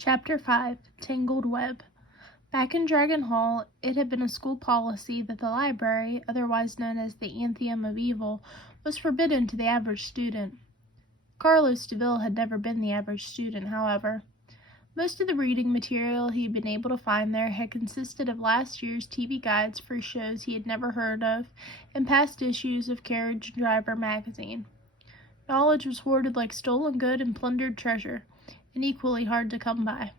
Chapter 5 Tangled Web. Back in Dragon Hall, it had been a school policy that the library, otherwise known as the Anthium of Evil, was forbidden to the average student. Carlos DeVille had never been the average student, however. Most of the reading material he had been able to find there had consisted of last year's TV guides for shows he had never heard of and past issues of Carriage Driver magazine. Knowledge was hoarded like stolen good and plundered treasure, and equally hard to come by.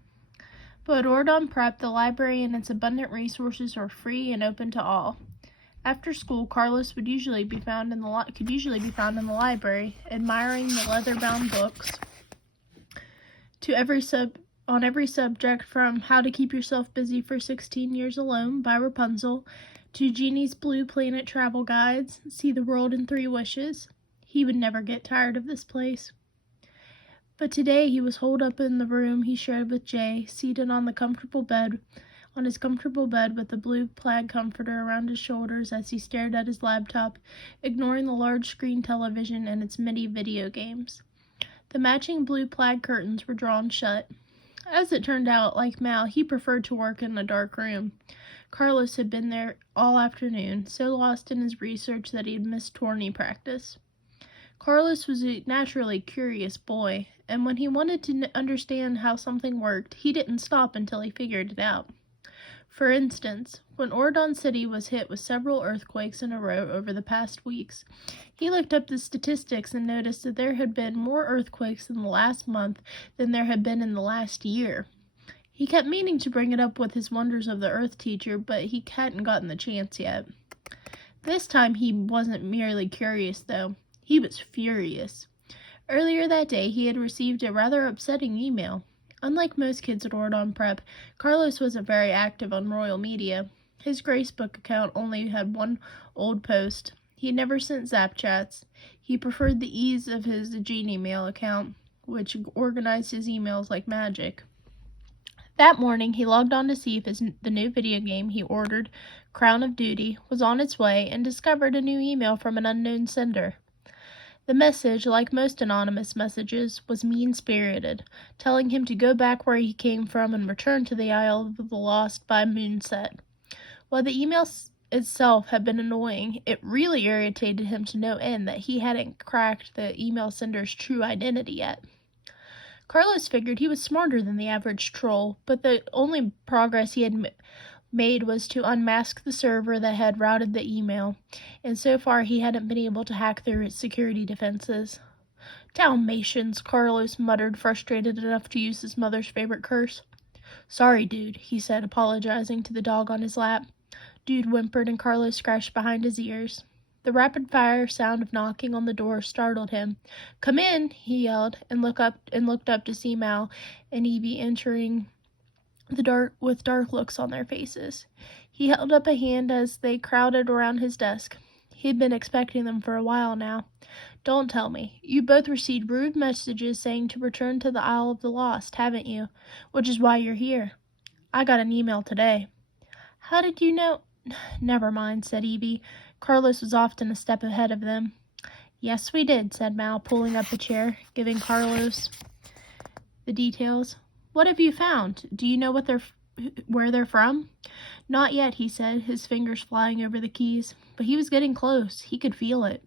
But at Ordon Prep, the library and its abundant resources were free and open to all. After school, Carlos could usually be found in the library, admiring the leather-bound books on every subject, from How to Keep Yourself Busy for 16 Years Alone by Rapunzel to Genie's Blue Planet travel guides, See the World in 3 Wishes. He would never get tired of this place. But today he was holed up in the room he shared with Jay, seated on his comfortable bed with the blue plaid comforter around his shoulders as he stared at his laptop, ignoring the large screen television and its many video games. The matching blue plaid curtains were drawn shut. As it turned out, like Mal, he preferred to work in a dark room. Carlos had been there all afternoon, so lost in his research that he had missed tourney practice. Carlos was a naturally curious boy, and when he wanted to understand how something worked, he didn't stop until he figured it out. For instance, when Ordon City was hit with several earthquakes in a row over the past weeks, he looked up the statistics and noticed that there had been more earthquakes in the last month than there had been in the last year. He kept meaning to bring it up with his Wonders of the Earth teacher, but he hadn't gotten the chance yet. This time he wasn't merely curious, though. He was furious. Earlier that day, he had received a rather upsetting email. Unlike most kids at Ordon Prep, Carlos wasn't very active on Royal Media. His Gracebook account only had one old post. He had never sent Zap chats. He preferred the ease of his Genie Mail account, which organized his emails like magic. That morning, he logged on to see if the new video game he ordered, Crown of Duty, was on its way and discovered a new email from an unknown sender. The message, like most anonymous messages, was mean-spirited, telling him to go back where he came from and return to the Isle of the Lost by moonset. While the email itself had been annoying, it really irritated him to no end that he hadn't cracked the email sender's true identity yet. Carlos figured he was smarter than the average troll, but the only progress he had made was to unmask the server that had routed the email, and so far he hadn't been able to hack through its security defenses. Dalmatians, Carlos muttered, frustrated enough to use his mother's favorite curse. Sorry, dude, he said, apologizing to the dog on his lap. Dude whimpered and Carlos scratched behind his ears. The rapid-fire sound of knocking on the door startled him. Come in, he yelled, and looked up to see Mal and Evie entering with dark looks on their faces. He held up a hand as they crowded around his desk. He had been expecting them for a while now. Don't tell me. You both received rude messages saying to return to the Isle of the Lost, haven't you? Which is why you're here. I got an email today. How did you know? Never mind, said Evie. Carlos was often a step ahead of them. Yes, we did, said Mal, pulling up a chair, giving Carlos the details. What have you found? Do you know where they're from? Not yet, he said, his fingers flying over the keys. But he was getting close. He could feel it.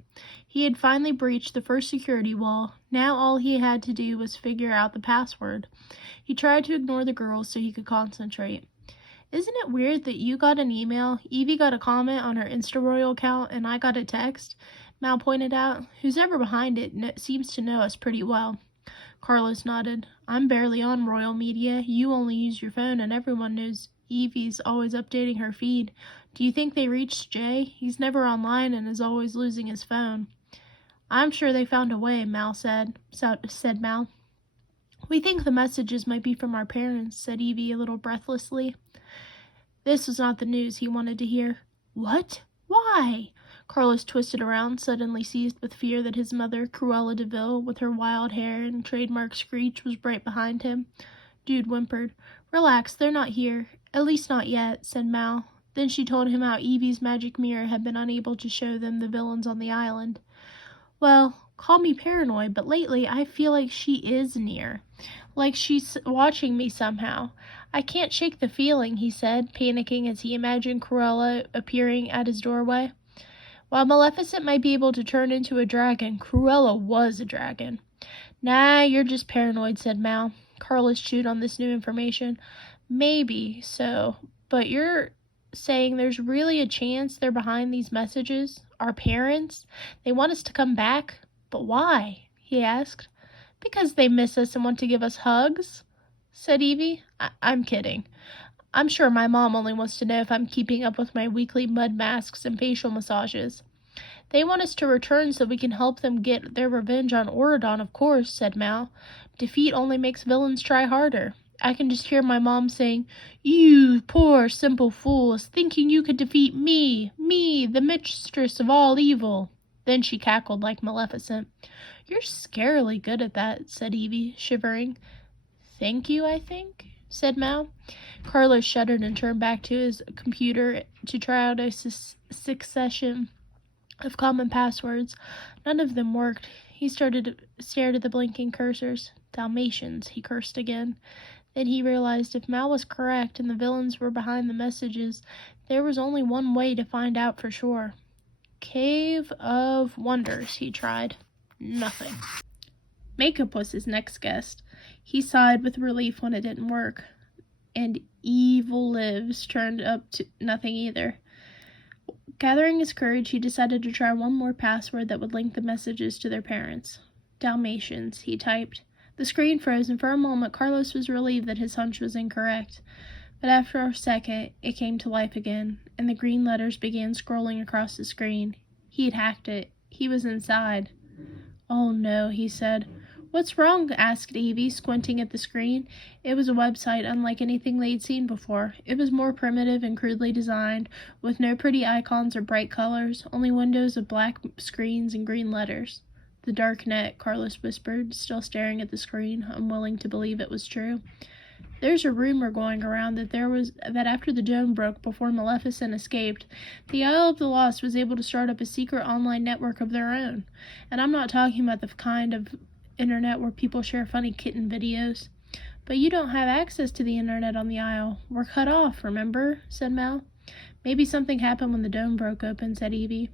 He had finally breached the first security wall. Now all he had to do was figure out the password. He tried to ignore the girls so he could concentrate. Isn't it weird that you got an email, Evie got a comment on her InstaRoyal account, and I got a text? Mal pointed out. Who's ever behind it seems to know us pretty well. Carlos nodded. I'm barely on Royal Media. You only use your phone, and everyone knows Evie's always updating her feed. Do you think they reached Jay? He's never online and is always losing his phone. I'm sure they found a way, Mal said Mal. We think the messages might be from our parents, said Evie a little breathlessly. This was not the news he wanted to hear. What? Why? Carlos twisted around, suddenly seized with fear that his mother, Cruella DeVille, with her wild hair and trademark screech, was right behind him. Dude whimpered. Relax, they're not here. At least not yet, said Mal. Then she told him how Evie's magic mirror had been unable to show them the villains on the island. Well, Call me paranoid, but lately I feel like she is near. Like she's watching me somehow. I can't shake the feeling, he said, panicking as he imagined Cruella appearing at his doorway. While Maleficent might be able to turn into a dragon, Cruella was a dragon. Nah, you're just paranoid, said Mal. Carlos chewed on this new information. Maybe so, but you're saying there's really a chance they're behind these messages? Our parents? They want us to come back? But why? He asked. Because they miss us and want to give us hugs, said Evie. I'm kidding. I'm sure my mom only wants to know if I'm keeping up with my weekly mud masks and facial massages. They want us to return so we can help them get their revenge on Auradon, of course, said Mal. Defeat only makes villains try harder. I can just hear my mom saying, "You poor simple fools, thinking you could defeat me, the mistress of all evil." Then she cackled like Maleficent. You're scarily good at that, said Evie, shivering. Thank you, I think, said Mal. Carlos shuddered and turned back to his computer to try out a succession of common passwords. None of them worked. He stared at the blinking cursors. Dalmatians, he cursed again. Then he realized if Mal was correct and the villains were behind the messages, there was only one way to find out for sure. Cave of Wonders, he tried. Nothing. Makeup was his next guest. He sighed with relief when it didn't work. And Evil Lives turned up to nothing either. Gathering his courage, he decided to try one more password that would link the messages to their parents. Dalmatians, he typed. The screen froze, and for a moment Carlos was relieved that his hunch was incorrect. But after a second, it came to life again, and the green letters began scrolling across the screen. He had hacked it. He was inside. Oh no, he said. What's wrong? Asked Evie, squinting at the screen. It was a website unlike anything they'd seen before. It was more primitive and crudely designed, with no pretty icons or bright colors, only windows of black screens and green letters. The dark net, Carlos whispered, still staring at the screen, unwilling to believe it was true. There's a rumor going around that after the dome broke before Maleficent escaped, the Isle of the Lost was able to start up a secret online network of their own. And I'm not talking about the kind of internet where people share funny kitten videos. But you don't have access to the internet on the Isle. We're cut off, remember? Said Mal. Maybe something happened when the dome broke open, said Evie.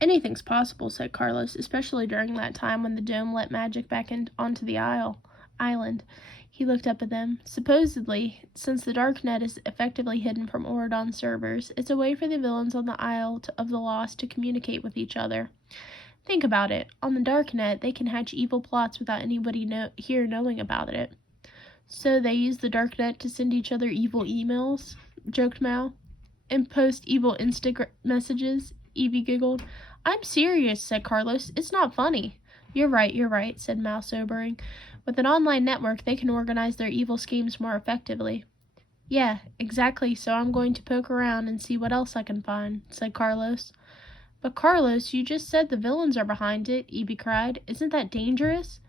Anything's possible, said Carlos, especially during that time when the dome let magic back onto the island. He looked up at them. Supposedly, since the Darknet is effectively hidden from Auradon servers, it's a way for the villains on the Isle of the Lost to communicate with each other. Think about it. On the Darknet, they can hatch evil plots without anybody here knowing about it. So they use the Darknet to send each other evil emails, joked Mal. And post evil Insta messages, Evie giggled. I'm serious, said Carlos. It's not funny. You're right, said Mal, sobering. With an online network, they can organize their evil schemes more effectively. Yeah, exactly, so I'm going to poke around and see what else I can find, said Carlos. But Carlos, you just said the villains are behind it, Evie cried. Isn't that dangerous?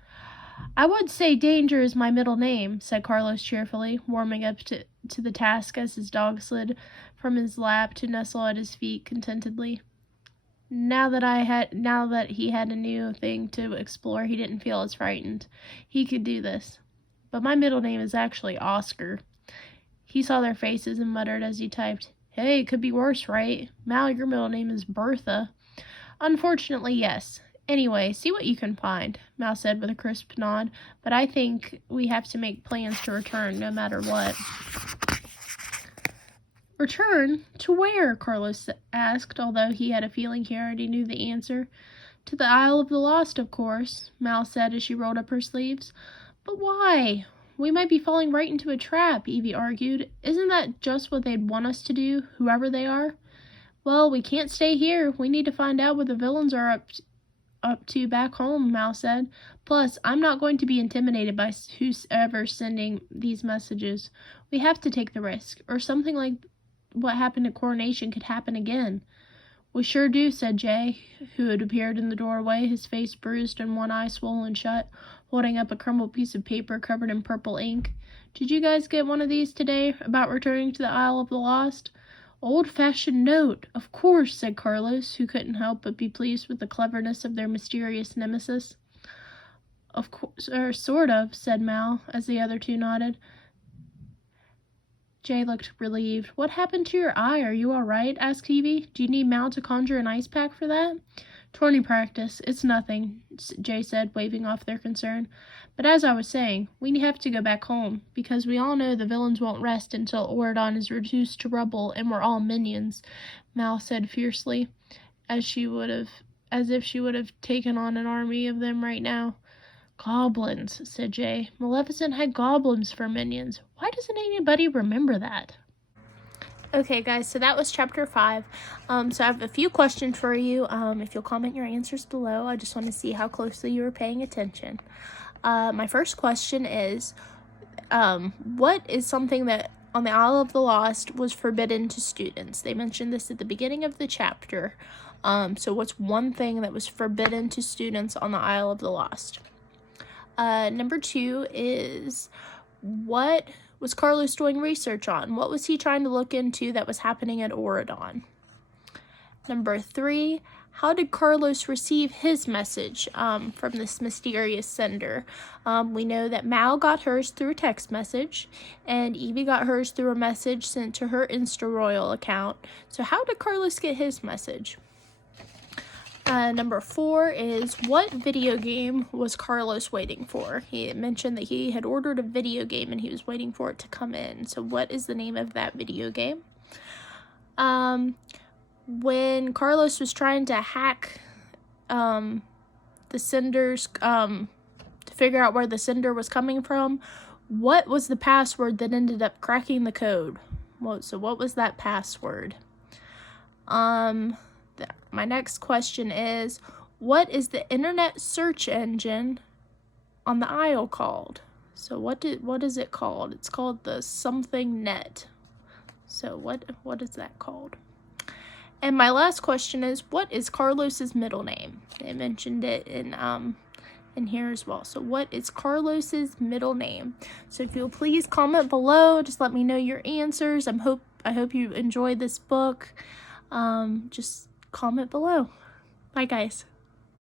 I would say danger is my middle name, said Carlos cheerfully, warming up to the task as his dog slid from his lap to nestle at his feet contentedly. Now that he had a new thing to explore, he didn't feel as frightened. He could do this. But my middle name is actually Oscar. He saw their faces and muttered as he typed, Hey, it could be worse, right? Mal, your middle name is Bertha. Unfortunately, yes. Anyway, see what you can find, Mal said with a crisp nod, but I think we have to make plans to return no matter what. Return? To where? Carlos asked, although he had a feeling he already knew the answer. To the Isle of the Lost, of course, Mal said as she rolled up her sleeves. But why? We might be falling right into a trap, Evie argued. Isn't that just what they'd want us to do, whoever they are? Well, we can't stay here. We need to find out what the villains are up to back home, Mal said. Plus, I'm not going to be intimidated by whoever's sending these messages. We have to take the risk, or something like what happened at Coronation could happen again. We sure do, said Jay, who had appeared in the doorway, his face bruised and one eye swollen shut, holding up a crumpled piece of paper covered in purple ink. Did you guys get one of these today about returning to the Isle of the Lost? Old-fashioned note, of course, said Carlos, who couldn't help but be pleased with the cleverness of their mysterious nemesis. Of course, or sort of, said Mal, as the other two nodded. Jay looked relieved. What happened to your eye? Are you all right? Asked Evie. Do you need Mal to conjure an ice pack for that? Tourney practice. It's nothing, Jay said, waving off their concern. But as I was saying, we have to go back home, because we all know the villains won't rest until Auradon is reduced to rubble and we're all minions, Mal said fiercely, as if she would have taken on an army of them right now. Goblins, said Jay. Maleficent had goblins for minions. Why doesn't anybody remember that? Okay, guys, so that was chapter 5. So I have a few questions for you. If you'll comment your answers below, I just want to see how closely you were paying attention. My first question is, what is something that on the Isle of the Lost was forbidden to students? They mentioned this at the beginning of the chapter. So what's one thing that was forbidden to students on the Isle of the Lost? Number 2 is, what was Carlos doing research on? What was he trying to look into that was happening at Auradon? Number 3, how did Carlos receive his message from this mysterious sender? We know that Mal got hers through a text message, and Evie got hers through a message sent to her InstaRoyal account. So how did Carlos get his message? Number 4 is, what video game was Carlos waiting for? He mentioned that he had ordered a video game and he was waiting for it to come in. So what is the name of that video game? When Carlos was trying to hack the Cinder's, to figure out where the Cinder was coming from, what was the password that ended up cracking the code? So what was that password? My next question is, what is the internet search engine on the Isle called? So what is it called? It's called the something net. So what is that called? And my last question is, what is Carlos's middle name? They mentioned it in here as well. So what is Carlos's middle name? So if you'll please comment below, just let me know your answers. I hope you enjoyed this book. Just comment below. Bye, guys.